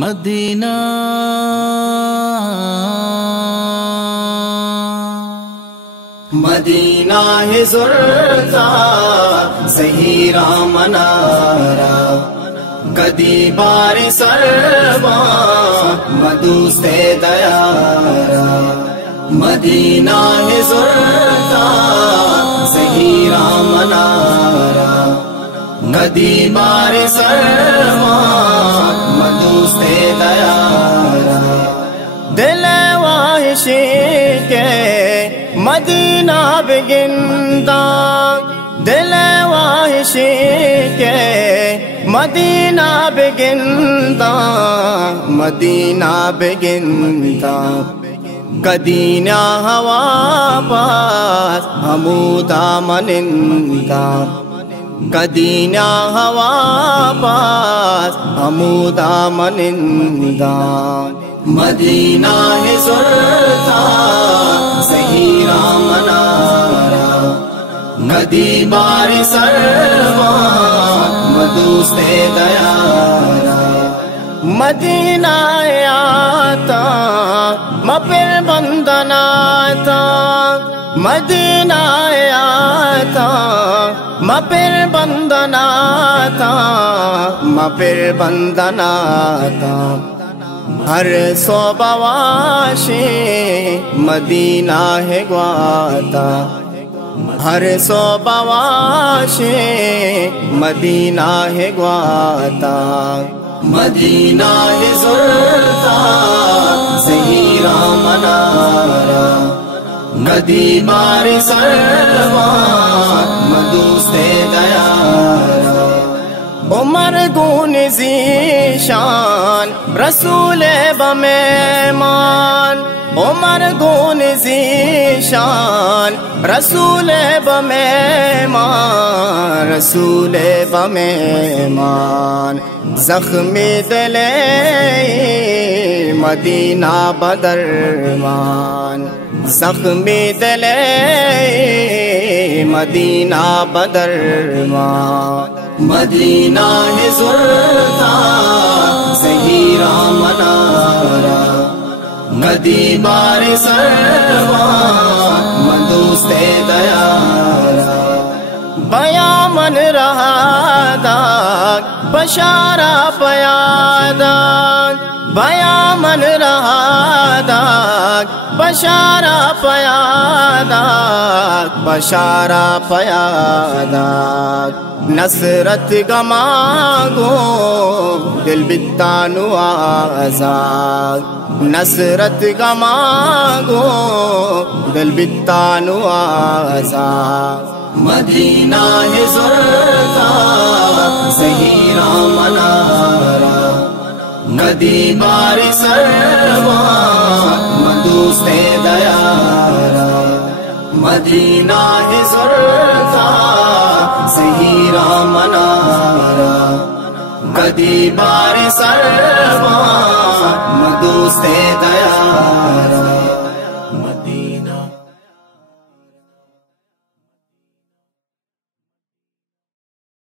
مدینہ مدینہ ہے زرتا زہیرا منارا کدی بار سربا مدوست دیارا مدینہ ہے زرتا زہیرا منارا کدی بار سربا مدوست دیارا دل واحشی کے مدینہ بگندا دل واحشی کے مدینہ بگندا مدینہ بگندا کدینہ ہوا پاس حمودا منندا کدینہ ہوا پاس حمودا منندا مدینہ ہے زرتا زہیرا منارا کدی بار سربا مدوست دیارا مدینہ آتا مپر بندناتا مدینہ آتا مپر بندناتا مپر بندناتا ہر سو بواشی مدینہ ہے گواتا ہر سو بواشی مدینہ ہے گواتا مدینہ ہے زرتا زہیرا منارا کدی بار سربا مدوست دیارا عمر گون ذیشان رسول بمیمان عمر گون ذیشان رسول بمیمان رسول بمیمان زخمی دل مدینہ بدرمان زخمی دل مدینہ بدرمان مدینہ ہے زرتا زہیرا منارا کدی بار سربا مدوست دیارا بیا من رہا داغ بشارہ پیادا بیا من رہا داغ بشارہ پیادا بشارہ پیادا نصرت گماگو دل بتانو آزاد نصرت گماگو دل بتانو آزاد مدینہ ہے زرتا زہیرا منارا کدی بار سربا مدوست دیارا مدینہ ہے زرتا زہیرا منارا کدی بار سربا مدوست دیارا